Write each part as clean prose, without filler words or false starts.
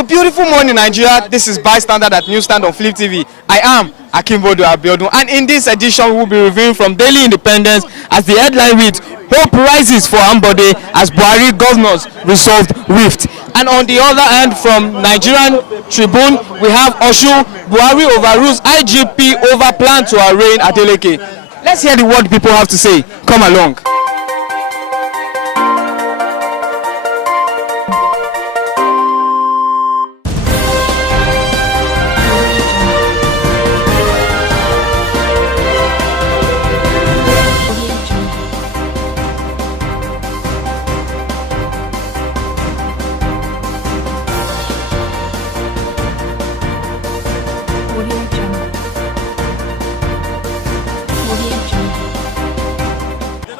a beautiful morning, Nigeria. This is Bystander at Newsstand on Flip TV. I am Akinbodo Abiodun, and in this edition, we will be reviewing from Daily Independence as the headline reads, "Hope rises for Ambode as Buhari governors resolved rift." And on the other hand, from Nigerian Tribune, we have Osun, Buhari overrules IGP over plan to arraign Adeleke. Let's hear what people have to say. Come along.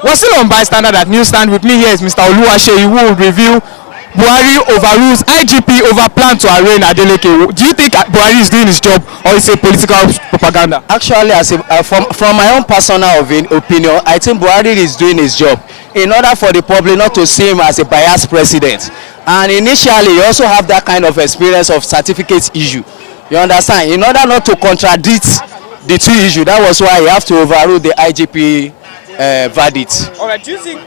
We're still on Bystander at Newsstand. With me here is Mr. Oluwaseyi, who will review Buhari overrules IGP over plan to arraign Adeleke. Do you think Buhari is doing his job or is it political propaganda? Actually, from my own personal opinion, I think Buhari is doing his job in order for the public not to see him as a biased president. And initially, you also have that kind of experience of certificate issue. You understand? In order not to contradict the two issues, that was why you have to overrule the IGP verdict. All right. Do you think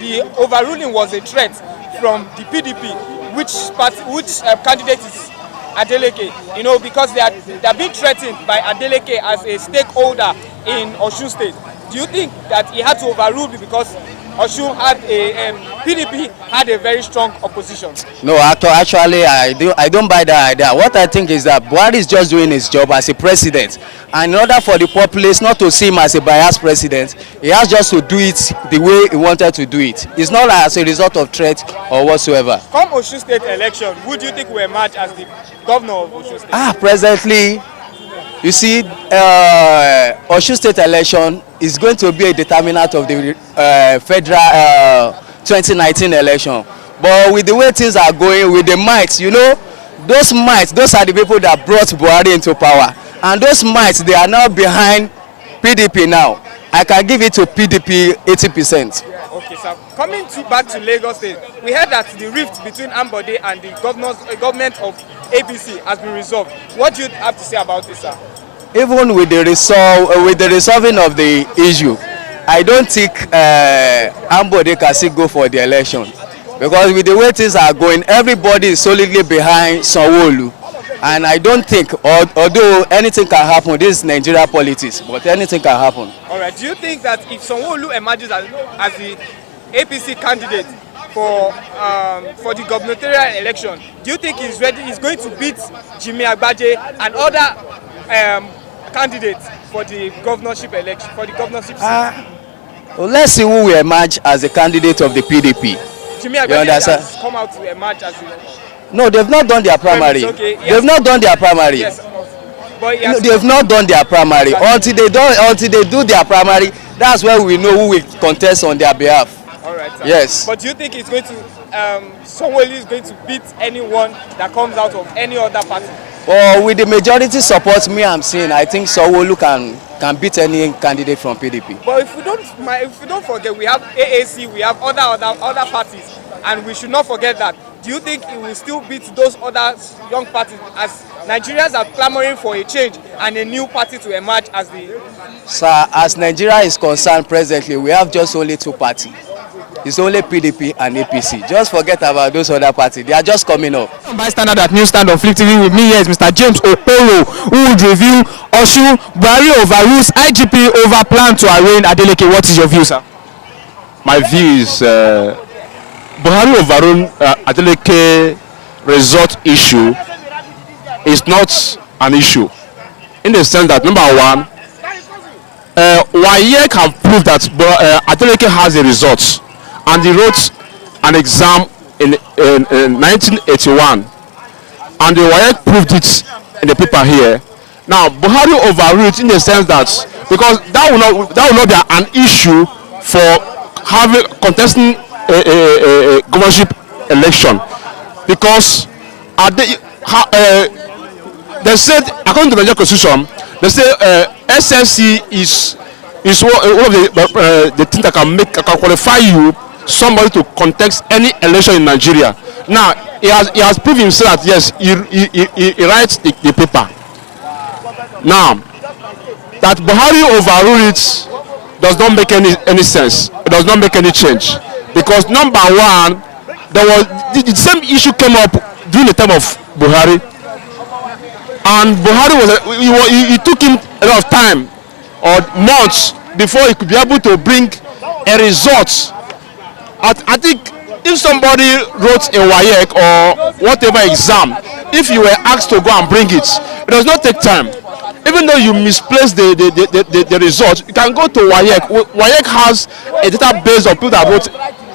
the overruling was a threat from the PDP, which candidate is Adeleke? You know, because they are being threatened by Adeleke as a stakeholder in Osun State. Do you think that he had to overrule because Osun had PDP had a very strong opposition? No, actually, I don't buy that idea. What I think is that Buhari is just doing his job as a president, and in order for the populace not to see him as a biased president, he has just to do it the way he wanted to do it. It's not as a result of threat or whatsoever. Come Osun State election, who do you think will emerge as the governor of Osun State? Presently, you see, Osun State election is going to be a determinant of the federal 2019 election. But with the way things are going, with the mites, you know, those are the people that brought Buhari into power. And those mites, they are now behind PDP now. I can give it to PDP 80%. Yeah, okay, sir. Coming back to Lagos State, we heard that the rift between Ambode and the government of APC has been resolved. What do you have to say about this, sir? Even with the resolving of the issue, I don't think Ambode can still go for the election, because with the way things are going, everybody is solidly behind Sanwo-Olu, and I don't think, although anything can happen, this is Nigeria politics, but anything can happen. All right. Do you think that if Sanwo-Olu emerges as the APC candidate for the gubernatorial election, do you think he's ready? He's going to beat Jimmy Agbaje and other candidates for the governorship election, for the governorship seat? Well, let's see who will emerge as the candidate of the PDP. Jimmy Agbaje has come out to emerge as No, they've not done their primary. Okay. Yes. They've not done their primary. Yes, but no, they've not done their primary. Until they do their primary, that's where we know who will contest on their behalf. All right, sir. Yes. But do you think it's going to Sanwo-Olu is going to beat anyone that comes out of any other party? Well, with the majority support I'm seeing, I think Sanwo-Olu can beat any candidate from PDP. But if we don't forget, we have AAC, we have other parties, and we should not forget that. Do you think it will still beat those other young parties, as Nigerians are clamoring for a change and a new party to emerge as the... Sir, as Nigeria is concerned presently, we have just only two parties. It's only PDP and APC. Just forget about those other parties. They are just coming up. Bystander at Newsstand on Flip TV. With me here is Mr. James Okoro, who will review Osun, Buhari overrules IGP over plan to arraign Adeleke. What is your view, sir? My view is Buhari overruled Adeleke result issue is not an issue, in the sense that, number one, WAEC can prove that Adeleke has the results, and he wrote an exam in 1981, and the WAEC proved it in the paper here. Now Buhari overruled in the sense that, because that will not be an issue for contesting a governorship election, because they said, according to the Nigerian Constitution, they say SSC is one of the things that can qualify you somebody to contest any election in Nigeria. Now he has proved himself that yes, he writes the paper. Now that Buhari overruled it does not make any sense. It does not make any change, because number one, there was the same issue came up during the time of Buhari, and Buhari it took him a lot of time or months before he could be able to bring a result. I think if somebody wrote a WAEC or whatever exam, if you were asked to go and bring it, it does not take time. Even though you misplace the result, you can go to WAEC. WAEC has a database of people that wrote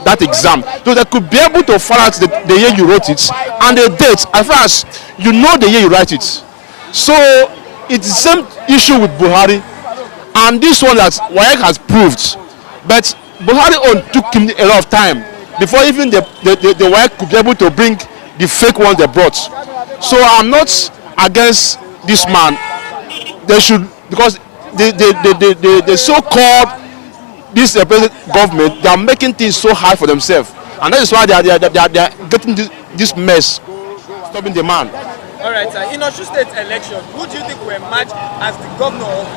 that exam, so they could be able to find out the year you wrote it and the date, as far as you know the year you write it. So it's the same issue with Buhari, and this one that WAEC has proved, but Buhari took him a lot of time before even the WAEC could be able to bring the fake ones they brought. So I'm not against this man. They should, because the so-called this government, they are making things so hard for themselves, and that is why they are getting this mess, stopping the man. All right, sir. In Osun State election, who do you think will emerge as the governor of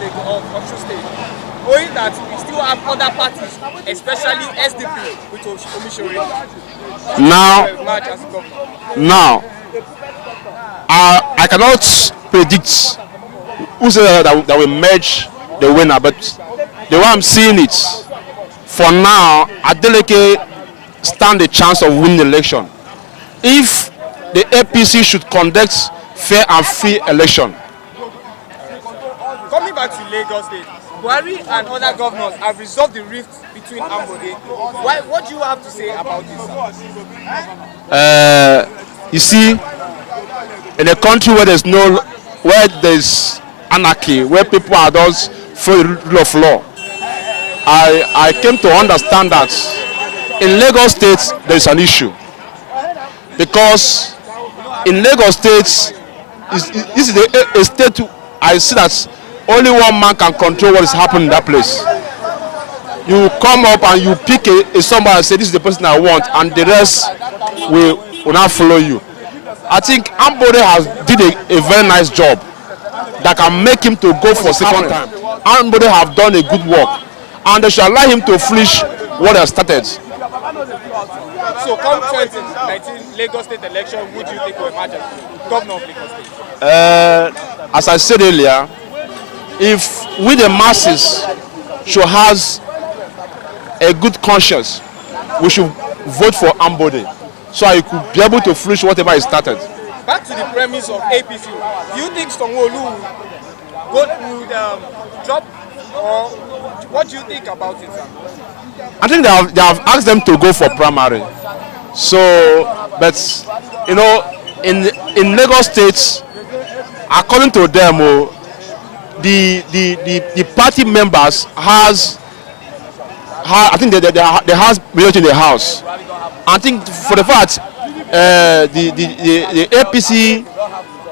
Osun State? Knowing that we still have other parties, especially SDP with Omisore. Now, I cannot predict who said that will merge the winner, but the way I'm seeing it, for now, Adeleke stand a chance of winning the election if the APC should conduct fair and free election. Coming back to Lagos State, Buhari and other governors have resolved the rift between Ambode. What do you have to say about this? You see, in a country where there's anarchy, where people are just for the rule of law, I came to understand that in Lagos State there is an issue, because in Lagos State this is a state I see that only one man can control what is happening in that place. You come up and you pick somebody and say this is the person I want, and the rest will not follow you. I think Ambode has did a very nice job that can make him to go for second time. Ambode have done a good work, and they should allow him to finish what they have started. So come 2019 Lagos State election, who do you think will emerge as governor of Lagos State? As I said earlier, if we the masses should have a good conscience, we should vote for Ambode, so he could be able to finish whatever he started. Back to the premise of APC, do you think Sanwo-Olu would drop, or what do you think about it, sir? I think they have asked them to go for primary. So, but you know, in Lagos State, according to them, the party members I think they has majority in the house. I think for the fact the APC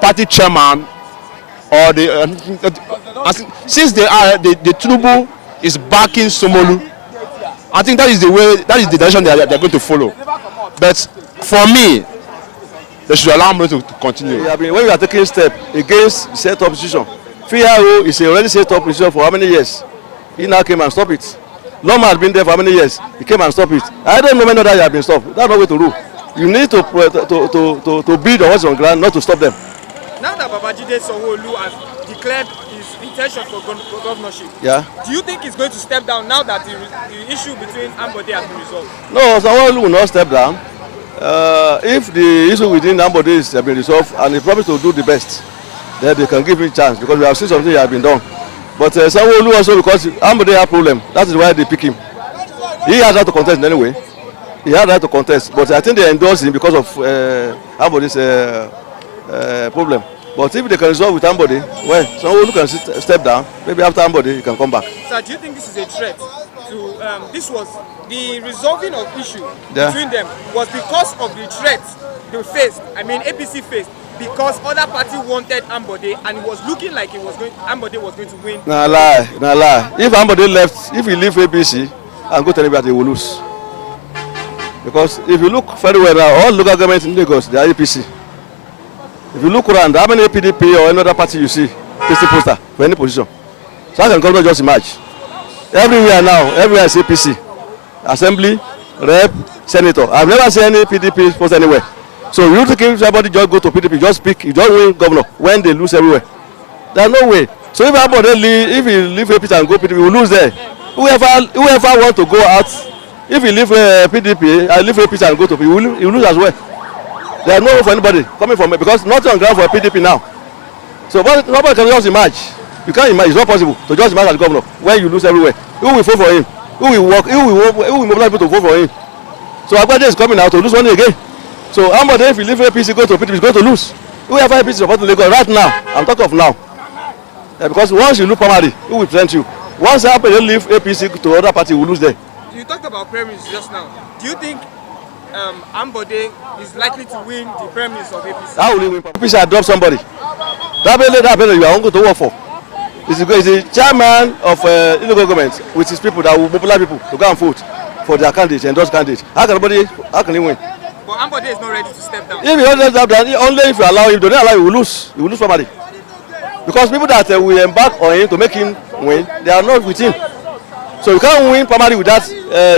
party chairman or since the Tinubu is backing Sanwo-Olu, I think that is the direction they are going to follow. But for me, they should allow me to continue. When we are taking step against set up position, FIAO is already set up position for how many years? He now came and stopped it. Loma has been there for how many years? He came and stopped it. I don't know when that have been stopped. That's not way to rule. You need to build the horse on ground, not to stop them. Now that Babajide Sanwo-Olu has declared his intention for governorship, do you think he's going to step down now that the issue between Ambode has been resolved? No, Sanwo-Olu will not step down. If the issue within Ambode has been resolved and he promised to do the best, then they can give him a chance, because we have seen something that has been done. But Sanwo-Olu also, because Ambode has a problem, that is why they pick him. He has right to contest anyway. He had right to contest, but I think they endorsed him because of Ambode's problem. But if they can resolve with Ambode, well, Sanwo-Olu can step down. Maybe after Ambode, he can come back. Sir, do you think this is a threat to? This was the resolving of issue between them was because of the threat they faced. I mean, APC faced, because other party wanted Ambode, and it was looking like Ambode was going to win. Nah lie. If Ambode left, if he leave APC and go to anybody, he will lose. Because if you look very well now, all local governments in Lagos, they are APC. If you look around, how many PDP or any other party you see pasting poster for any position? So how can government just emerge? Everywhere now, everywhere is APC. Assembly, rep, senator. I've never seen any PDP post anywhere. So you think if somebody just go to PDP, just speak, you just win governor when they lose everywhere. There's no way. So if everybody leave, if you leave APC and go PDP, we lose there. Whoever want to go out, if you leave PDP and leave APC and go to PDP, you lose as well. There's no hope for anybody coming from it because nothing on ground for PDP now. So nobody can just emerge. You can't emerge. It's not possible to just emerge as governor when you lose everywhere. Who will vote for him? Who will work? Who will mobilize people to vote for him? So Agbade is coming out to lose money again. So Ambode, if you leave APC, go to PDP, is going to lose. Whoever APC supporting Lagos right now, I'm talking of now. Because once you lose primary, who will present you? Once Ambode leave APC to other party, you will lose there. You talked about primaries just now. Do you think Ambode is likely to win the primaries of APC? How will he win? APC adopt somebody. That you are going to work for. He's the chairman of local government with his people that will mobilize people to go and vote for their candidates, endorse candidates. How can he win? But Ambode is not ready to step down. If he doesn't step down, only if you allow him, don't allow him, he will lose. He will lose somebody. Because people that will embark on him to make him win, they are not with him. So you can't win primarily with that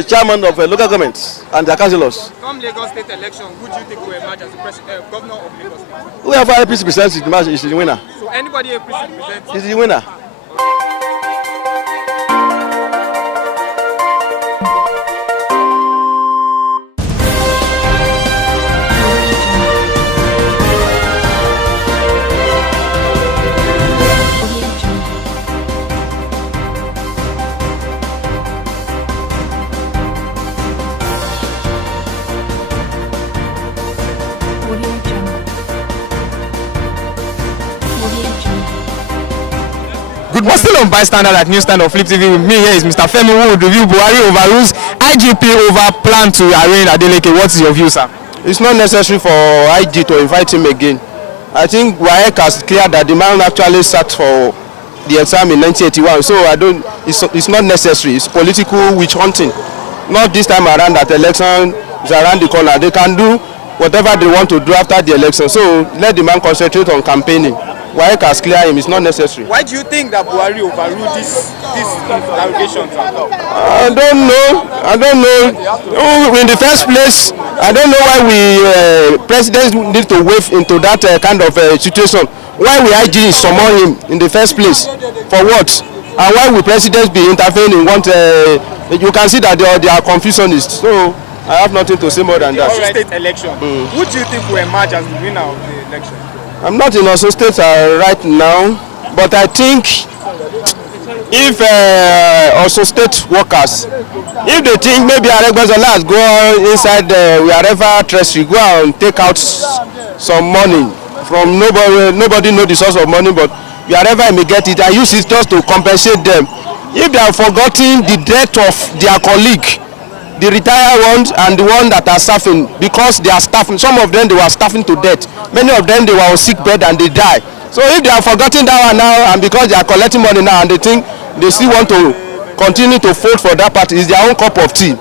chairman of local governments and their councillors. Come Lagos State election, who do you think will emerge as the governor of Lagos State? Whoever APC presents is the winner. So anybody APC presents is the winner. Good morning, still on Bystander at Newsstand of Flip TV. With me here is Mr. Femi who will review Buhari overrules IGP over plan to arraign Adeleke. What is your view, sir? It's not necessary for IG to invite him again. I think WAEC has cleared that the man actually sat for the exam in 1981. So it's not necessary. It's political witch hunting. Not this time around that election is around the corner. They can do whatever they want to do after the election. So let the man concentrate on campaigning. WAEC has cleared him. It's not necessary. Why do you think that Buhari overruled this allegations? I don't know. In the first place, I don't know why presidents need to wade into that kind of situation. Why will IG summon him in the first place? For what? And why will presidents be intervening? You can see that they are confusionists. So I have nothing to say more than that. State election. Who do you think will emerge as the winner of the election? I'm not in Osun State right now, but I think if Osun State workers, if they think maybe Aregbesola has go inside wherever treasury, go and take out some money from nobody know the source of money, but wherever I may get it, I use it just to compensate them. If they have forgotten the death of their colleague, the retired ones and the one that are staffing, because they are staffing, some of them they were staffing to death, many of them they were on sick bed and they die. So if they have forgotten that one now, and because they are collecting money now and they think they still want to continue to vote for that party, it's their own cup of tea.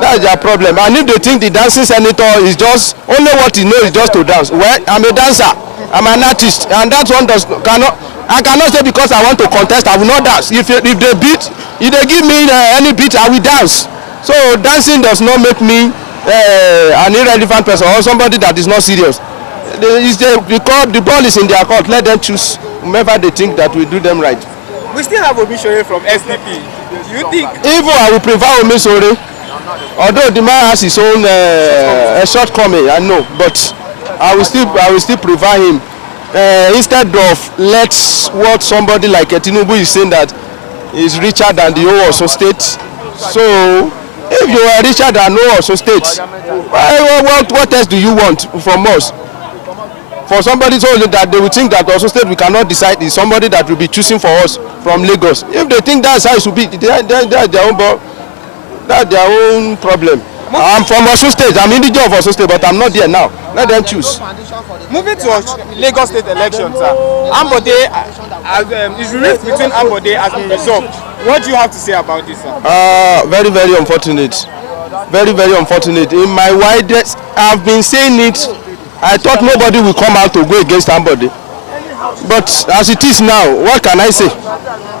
That's their problem. And if they think the dancing senator is just only what he knows is just to dance, well, I'm a dancer, I'm an artist, and that one I cannot say because I want to contest I will not dance. If they give me any beat, I will dance. So dancing does not make me an irrelevant person or somebody that is not serious. The ball is in their court. Let them choose whomever they think that will do them right. We still have Omisore from SDP. Do you think? Even I will prefer Omisore, although the man has his own shortcoming, I know, but I will still prefer him instead of what somebody like Tinubu is saying that is richer than the whole Osun State. So if you are richer than no Osun State, what else do you want from us? For somebody told that they will think that Osun State we cannot decide is somebody that will be choosing for us from Lagos. If they think that's how it should be, that's their own problem. I'm from Osun State. I'm indigenous of Osun State, but I'm not there now. Let them choose. Moving to Lagos State elections, Ambode, is rift between Ambode has been resolved. What do you have to say about this, sir? Very, very unfortunate. very, very unfortunate. In my widest, I've been saying it. I thought nobody will come out to go against somebody. But as it is now, what can I say?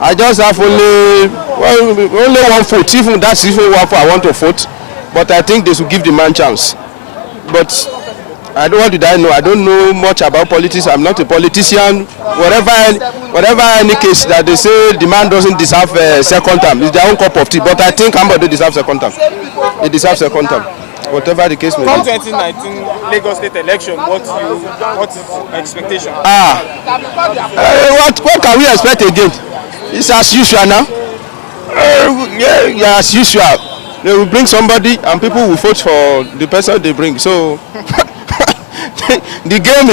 I just have only one vote. Even that's even one for I want to vote. But I think they should give the man chance. But I don't, what did I know? I don't know much about politics. I'm not a politician. Whatever any case that they say the man doesn't deserve a second term, it's their own cup of tea. But I think Ambode deserves second term. He deserves second term. Whatever the case may be. From 2019 Lagos State election, what is expectation? What can we expect again? It's as usual now. Yeah, as usual. They will bring somebody and people will vote for the person they bring. So the game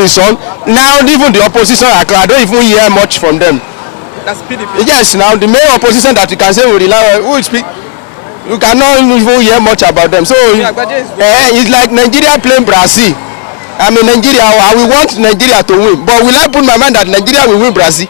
is on. Now even the opposition, I don't even hear much from them. That's PDP. Yes, now the main opposition that you can say will rely on who will speak. You cannot even hear much about them. So it's like Nigeria playing Brazil. I mean Nigeria, I will want Nigeria to win. But will I put my mind that Nigeria will win Brazil?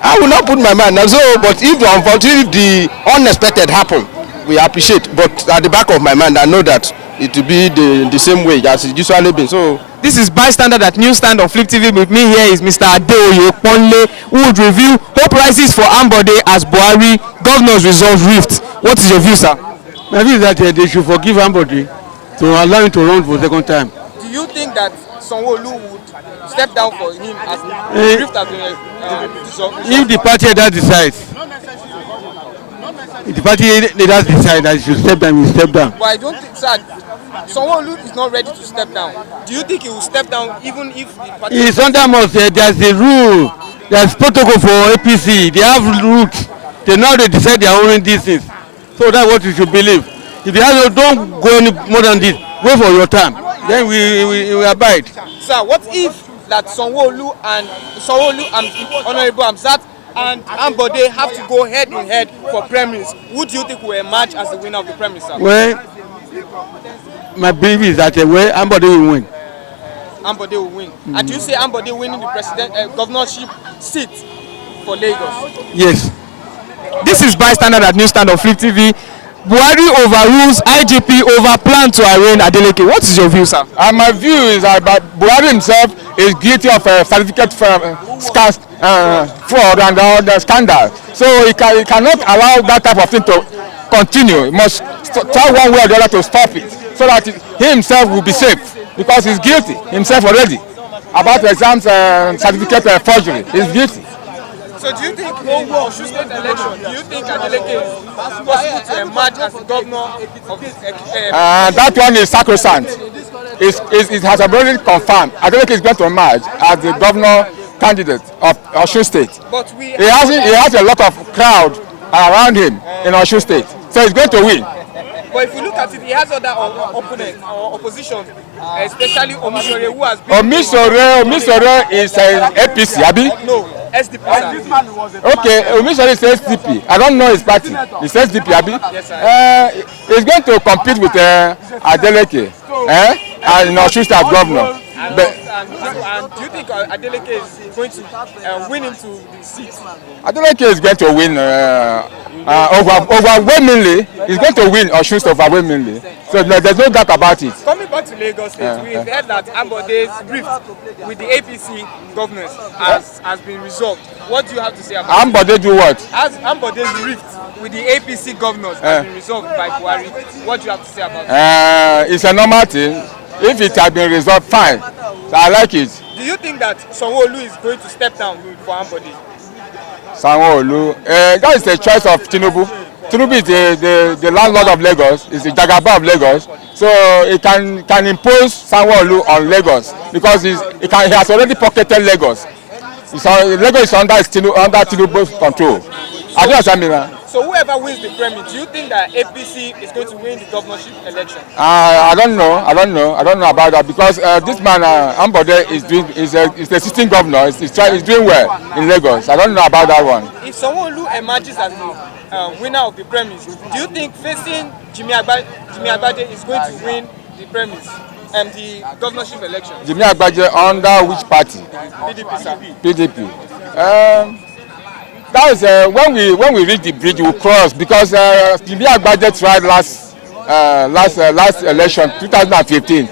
I will not put my mind. So, but if the unexpected happen, we appreciate. But at the back of my mind, I know that it will be the same way as it usually been. So this is Bystander at Newsstand on Flip TV. With me here is Mr. Adeoye Ponle, who would review hope prices for Ambode as Buhari governors resolve rift. What is your view, sir? My view is that they should forgive Ambode to allow him to run for the second time. Do you think that Sanwo-Olu would step down for him as the rift has been resolved? If the party leader decides, if the party leaders decide that he should step down, he will step down. But I don't think, sir, Sanwo-Olu is not ready to step down. Do you think he will step down even if the party... It's under us, there's a rule, there's protocol for APC, they have rules. They know they decide their own distance. So that's what you should believe. If you have, don't go any more than this, wait for your time. Then we abide. Sir, what if that Sanwo-Olu and Honorable Hamzat and Ambode have to go head in head for primaries? Who do you think will emerge as the winner of the primaries, sir? Well, my belief is that Ambode will win. Ambode will win. And do you say Ambode winning the governorship seat for Lagos? Yes. This is Bystander at Newsstand on Flip TV. Buhari overrules IGP over plan to arraign Adeleke. What is your view, sir? My view is that Buhari himself is guilty of certificate fraud and all the scandal. So he cannot allow that type of thing to continue. He must try one way or the other to stop it, so that he himself will be safe, because he's guilty himself already about the exams certificate forgery. He's guilty. So do you think Osun State election, do you think Adeleke is possible to emerge as the governor of this? That one is sacrosanct. It has already confirmed. Adeleke is going to emerge as the governor candidate of Osun State. But he has a lot of crowd around him in Osun State, so he's going to win. But if you look at it, he has other opponents or opposition, especially Omisore, who has been... Omisore is APC, Abi? No, SDP. Okay, Omisore is SDP. I don't know his party. It's SDP, Abi? Yes, sir. He's going to compete with Adeleke in Osun State as governor. And do you think Adeleke is going to win into the seat? Adeleke is going to win overwhelmingly. He's going to win Osun State overwhelmingly. So there's no doubt about it. Coming back to Lagos State, we've heard that Ambode's rift with the APC governors has been resolved. What do you have to say about it? Ambode do what? As Ambode's rift with the APC governors has been resolved by Buhari, what do you have to say about it? It's a normal thing. If it has been resolved, fine. So I like it. Do you think that Sanwo-Olu is going to step down for Ambode? Sanwo-Olu, that is the choice of Tinubu. Tinubu is the landlord of Lagos, is the Jagaba of Lagos. So he can impose Sanwo-Olu on Lagos, because he has already pocketed Lagos. Lagos is under Tinubu's control. I don't understand me, man. So whoever wins the premier, do you think that APC is going to win the governorship election? I don't know about that, because this man Ambode is the sitting governor. He's doing well in Lagos. I don't know about that one. If Sanwo-Olu emerges as the winner of the premise, do you think facing Jimmy Agbaje is going to win the premise and the governorship election? Jimmy Agbaje under which party? PDP, sir. PDP. That is when we reach the bridge, we'll cross, because Jimmy Agbaje tried last last election 2015.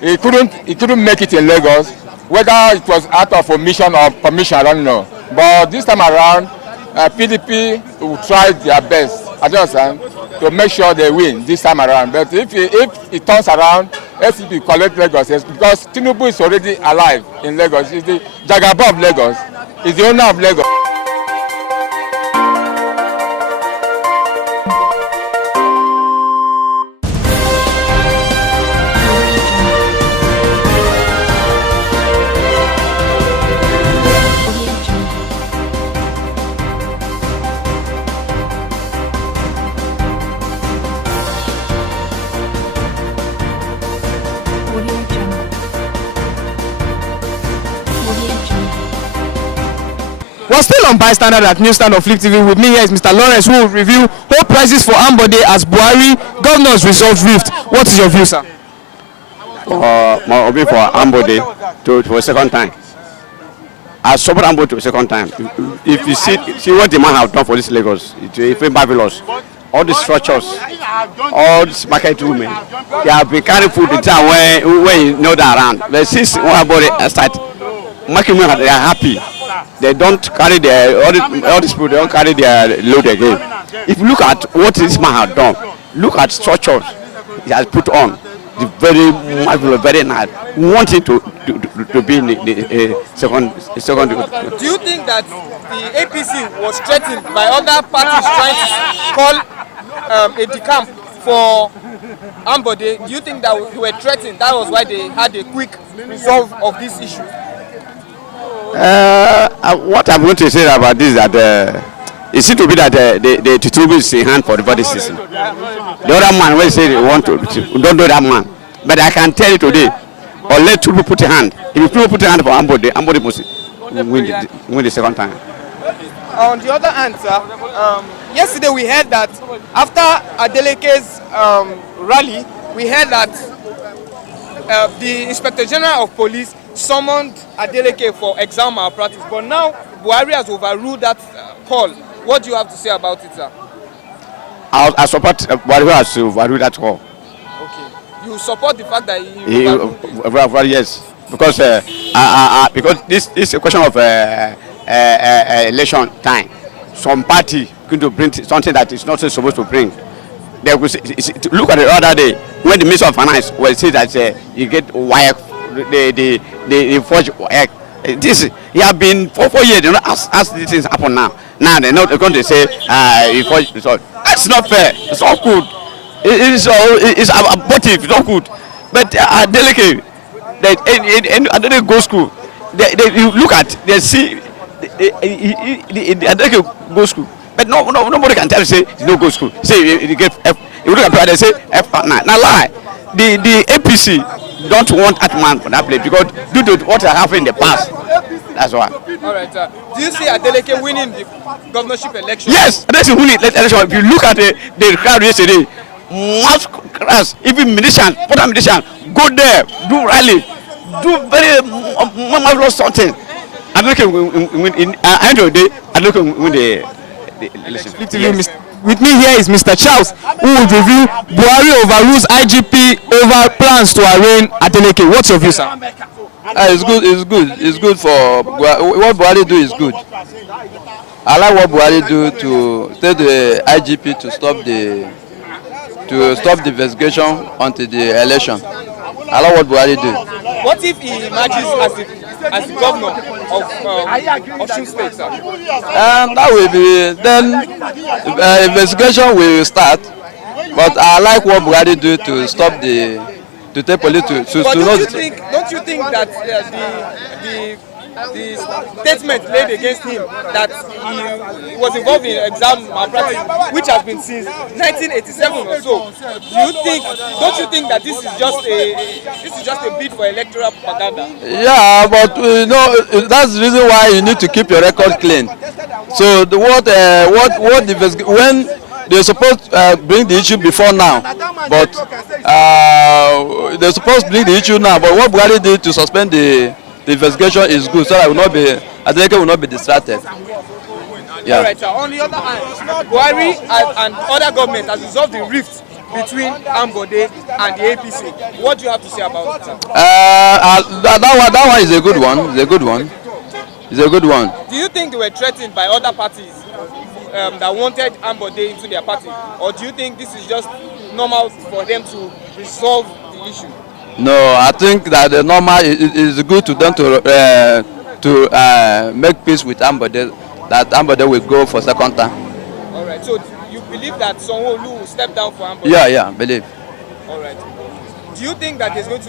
He couldn't make it in Lagos. Whether it was out of omission or permission, I don't know. But this time around, PDP will try their best, I understand, to make sure they win this time around. But if it turns around, SDP collect Lagos, because Tinubu is already alive in Lagos. He's the Jagaba of Lagos. He's the owner of Lagos. We're still on Bystander at Newsstand on Flip TV. With me here is Mr. Lawrence, who will review whole prices for Ambode as Buhari governors resolve rift. What is your view, sir? My view for Ambode for a second time. I support Ambode to a second time. If you see what the man have done for this Lagos, it's very marvelous. All the structures, all this market women, they have been carrying food in town when you know that around. But since Ambode start, market women they are happy. They don't carry all these people. They don't carry their load again. If you look at what this man has done, look at structures he has put on. The very marvelous, very nice. We want it to be in the second. Do you think that the APC was threatened by other parties trying to call a decamp for Ambode? Do you think that they were threatened? That was why they had a quick resolve of this issue? What I'm going to say about this is that it seems to be that the Tinubu is in hand for the body system. The other man will say they want to don't do that man. But I can tell you today, or let Tinubu put a hand. If Tinubu put a hand for Ambode, Ambode must win the second time. On the other hand, sir, yesterday we heard that after Adeleke's rally, we heard that the Inspector General of Police summoned Adeleke for exam malpractice, but now Buhari has overruled that call. What do you have to say about it, sir? I support Buhari has overruled that call. Okay. You support the fact that he yes, because this is a question of election time. Some party going to bring something that is not supposed to bring. They will say, look at the other day when the Minister of Finance will say that you get wire. The forge act. This he have been for 4 years. You know, as these things happen now. Now they're not going to say he forged. That's not fair. It's all good. It's abortive. It's not good. But Adeleke, they go school. They look at. They see. Adeleke go school. But nobody can tell you say no go school. Say you get F. You look at they say F9. Now lie. The APC don't want that man for that place because due to what happened in the past. That's why. All right, sir. Do you see Adeleke winning the governorship election? Yes, Adeleke winning the election. If you look at the crowd yesterday, mass crowds, even musicians, important musicians, go there, do rally, do very marvelous something. Adeleke win in end of the day. Adeleke win the election. Yes. With me here is Mr. Charles, who will review Buhari overrules IGP over plans to arraign Adeleke. What's your view, sir? It's good. It's good for what Buhari do is good. I like what Buhari do to tell the IGP to stop the investigation until the election. I like what Buhari do. What if he emerges as the governor of Osun State, sir? That will be then investigation will start. But I like what Buhari do to stop to take police to but know. Don't you think that the statement made against him that he was involved in exam malpractice, which has been since 1987 or so, don't you think that this is just a bid for electoral propaganda? Yeah, but that's the reason why you need to keep your record clean. So when they're supposed to bring the issue before now, but they're supposed to bring the issue now. But what Buhari did to suspend the investigation is good, so that Adeleke will not be distracted. Yeah. All right, sir. On the other hand, Buhari and other government has resolved the rift between Ambode and the APC. What do you have to say about it? That one is a good one. It's a good one. It's a good one. Do you think they were threatened by other parties that wanted Ambode into their party, or do you think this is just normal for them to resolve the issue? No, I think that the normal is good to them to make peace with Ambode. That Ambode will go for second time. All right. So you believe that Sanwo-Olu will step down for Ambode? Yeah, I believe. All right. Do you think that there's going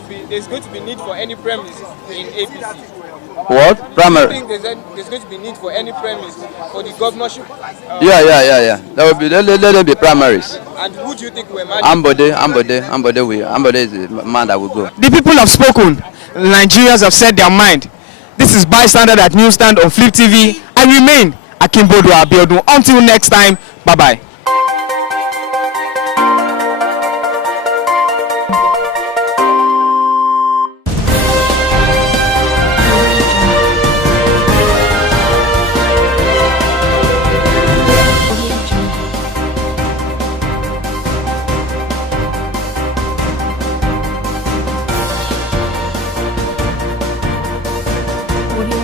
to be need for any premise in APC? What? Primary? Do you think there's going to be need for any premise for the governorship? Yeah. That will be let them be primaries. And who do you think will emerge? Ambode is the man that will go. The people have spoken. Nigerians have said their mind. This is Bystander at Newsstand on Flip TV. I remain Akinbodo Abiodun. Until next time, bye-bye. Audio